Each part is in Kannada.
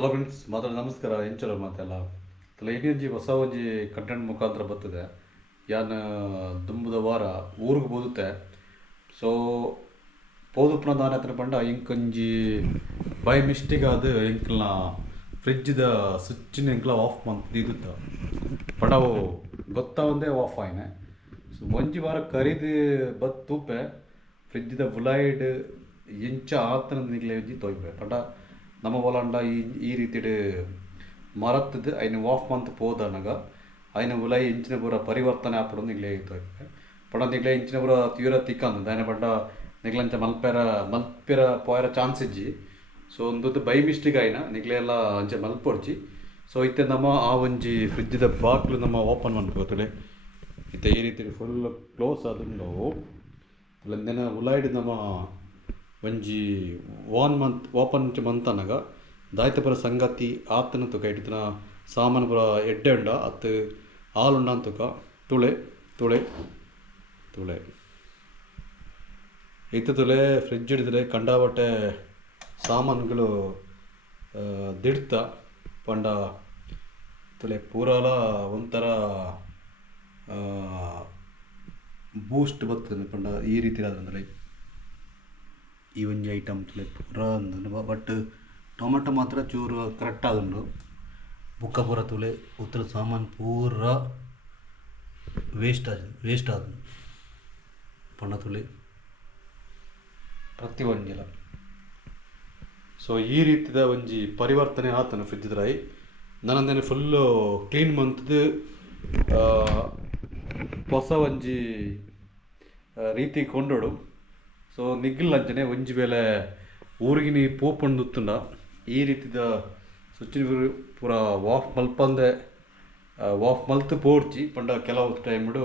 ಹಲೋ ಫ್ರೆಂಡ್ಸ್, ನಮಸ್ಕಾರ. ಎಂಚಲ ಮಾತೆಲ್ಲ ತಲೆ ಇನ್ನೊಂಜಿ ಹೊಸ ಒಂಜಿ ಕಂಟೆಂಟ್ ಮುಖಾಂತರ ಬರ್ತದೆ. ಯಾನ್ ದುಂಬುದ ವಾರ ಊರಿಗೆ ಬೋದುತ್ತೆ. ಸೊ ಪೋದುಪ್ಪನ ದಾನ ಹತ್ರ ಪಂಡ ಇಂಕೊಂಜಿ ಬೈ ಮಿಸ್ಟೇಕ್ ಅದು ಇಂಕಲ್ನ ಫ್ರಿಜ್ದ ಸ್ವಿಚ್ನ ಇಂಕಲ ಆಫ್ ಮಂದಿದ್ದ ಪಂಡವು ಗೊತ್ತಾ ಒಂದೇ ಆಫ್ ಆಯ್ನೆ. ಸೊ ಒಂಜಿ ವಾರ ಕರೀದು ಬತ್ ತೂಪೆ ಫ್ರಿಜ್ದ ಬುಲೈಡ್ ಎಂಚ ಆತನ ನಿಗ್ಲೆ ಒಂಜಿ ತೋಯ್ಪೆ ಪಂಡ ನಮ್ಮ ಹೊಲಂಡ ಈ ರೀತಿ ಮರತ್ತದು ಐನು ಆಫ್ ಮಂತ್ ಪೋದನಗ ಐನ ಉಲೈ ಇಂಚಿನ ಪೂರ ಪರಿವರ್ತನೆ ಆಪಡು ನಿಗ್ಲೆ ತೋಯ್ಪೆ ಪಂಡ ನಿಗ್ಲೆ ಇಂಚಿನ ಪೂರ ತೀವ್ರ ತಿಕ್ಕಂದು ಐನ ಪಂಡ ನಿಗ್ಲಂಚ ಮಲ್ಪೆರ ಪೋಯರ ಚಾನ್ಸ್ ಇಜ್ಜಿ. ಸೊ ಒಂದು ಬೈ ಮಿಸ್ಟೇಕ್ ಆಯ್ನ ನಿಗ್ಲೆ ಎಲ್ಲ ಅಂಚೆ ಮಲ್ಪೊಡ್ಚಿ. ಸೊ ಇತ್ತೆ ನಮ್ಮ ಆ ಒಂಜಿ ಫ್ರಿಜ್ದ ಬಾಕ್ಲು ನಮ್ಮ ಓಪನ್ ಮಾಡ್ಕೋತಲೆ ಇತ್ತೆ ಈ ರೀತಿ ಫುಲ್ ಕ್ಲೋಸ್ ಆದಂಡು ಅಲ್ಲಿಂದ ಉಲಾಯ್ಡ್ ನಮ್ಮ ಒಂಜಿ 1 ಮಂತ್ ಓಪನ್ ಮಂತ್ ಅನ್ನಗ ದಾಯ್ತ ಪುರ ಸಂಗತಿ ಆತನ ತುಕ ಇಟ್ಟಿನ ಸಾಮಾನು ಪುರ ಎಡ್ಡೆ ಉಂಡ ಅತ್ತು ಹಾಲುಂಡ ಅಂತುಕ ತುಳೆ ತುಳೆ ತುಳೆ ಇತ್ತು ತುಳೆ ಫ್ರಿಜ್ ಹಿಡಿದ್ರೆ ಕಂಡಾಬಟ್ಟೆ ಸಾಮಾನುಗಳು ದಿಡ್ತ ಪಂಡ ತುಳೆ ಪೂರಾಲ ಒಂಥರ ಬೂಸ್ಟ್ ಬರ್ತದೆ ಪಂಡ ಈ ರೀತಿ ಆದ್ರೆ ಈ ಒಂಜಿ ಐಟಮ್ ತುಲೆ ಪೂರ ಅಂದು. ಬಟ್ ಟೊಮೆಟೊ ಮಾತ್ರ ಚೂರು ಕರೆಕ್ಟ್ ಆದುಂಡು. ಬುಕ್ಕ ಪೂರ ತುಲೆ ಉತ್ತರ ಸಾಮಾನು ಪೂರ ವೇಸ್ಟ್ ಆದು ಪಂಡ ತುಲೆ ಪ್ರತಿ ಒಂಜಿಲ. ಸೊ ಈ ರೀತಿದ ಒಂಜಿ ಪರಿವರ್ತನೆ ಆತನ ಫ್ರಿಜ್ ದ್ರಾಯಿ ನನ್ನಂದೇನೆ ಫುಲ್ಲು ಕ್ಲೀನ್ ಮಂತ್ದು ಹೊಸ ಒಂಜಿ ರೀತಿ ಕೊಂಡೋಡು. ಸೊ ನಿಗ್ಲಂಚನೆ ಒಂಜಿ ವೇಳೆ ಊರಿಗಿನಿ ಪೋಪುಂಡುತ್ತುಂಡ ಈ ರೀತಿದ ಸ್ವಿಚ್ಚಿನ ಪೂರ ವಾಫ್ ಮಲ್ಪಂದೆ ವಾಫ್ ಮಲ್ತು ಪೋಡ್ಚಿ ಪಂಡ ಕೆಲವು ಟೈಮ್ಡು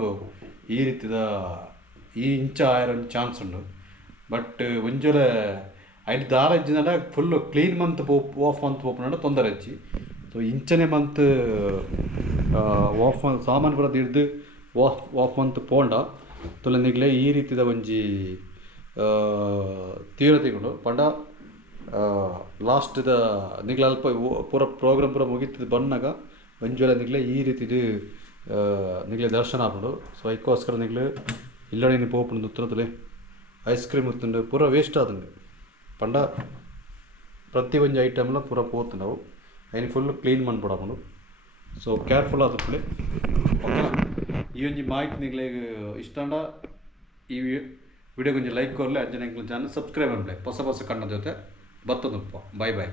ಈ ರೀತಿದ ಈ ಇಂಚ ಆಯರ ಒಂದು ಚಾನ್ಸ್ ಉಂಡು. ಬಟ್ ಒಂಜೊಲೆ ಐದು ದಾರ ಇಜ್ಜಿನ full clean month half month ಪೋಪುಂಡ ತೊಂದರೆ ಹಚ್ಚಿ. ಸೊ ಇಂಚನೆ ಮಂತ್ ವಾಫ್ ಸಾಮಾನು ಪೂರ ಹಿಡ್ದು ವಾಫ್ ಮಂತ್ ಪೋಂಡ ತುಲೆ ನಿಗ್ಲೆ ಈ ರೀತಿದ ಒಂಜಿ ತೀವ್ರತೆಗಳು ಪಂಡ ಲಾಸ್ಟ್ದ ನಿಗ್ಲ ಅಲ್ಪ ಪೂರ ಪ್ರೋಗ್ರಾಮ್ ಪೂರ ಮುಗಿತದ ಬನ್ನಾಗ ಒಂಜೊಲೆ ನಿಗ್ಲೆ ಈ ರೀತಿ ನಿಗ್ಲೆ ದರ್ಶನ ಆಪುಂಡು. ಸೊ ಅದಕ್ಕೋಸ್ಕರ ನಿಗ್ಲು ಇಲ್ಲಡೆ ಪೋಪುಂಡು ಉತ್ತರದಲ್ಲಿ ಐಸ್ ಕ್ರೀಮ್ ಉತ್ತುಂಡು ಪೂರ ವೇಸ್ಟ್ ಆದುಂಡು ಪಂಡ ಪ್ರತಿ ಒಂಜಿ ಐಟಮ್ಲ ಪೂರ ಪೋತು ನಾವು ಐನು ಫುಲ್ ಕ್ಲೀನ್ ಮನ್ಪೊಡಾಪುಂಡು. ಸೊ ಕೇರ್ಫುಲ್ ಆದುಪ್ಪಲೆ ಓಕೆನಾ. ಈ ಒಂಜಿ ಮಾಹಿತಿ ನಿಗ್ಲೆ ಇಷ್ಟಂಡ ಈ ವಿಡಿಯೋ ಕೊಂಚ ಲೈಕ್ ಕೊರಲೆ ಅಂಜನೆ ಚಾನಲ್ ಸಬ್ಸ್ಕ್ರೈಬ್ ಅನ್ಲೆ ಹೊಸ ಕಂಡ ಜೊತೆ ಬರ್ತದಪ್ಪ. ಬಾಯ್ ಬಾಯ್.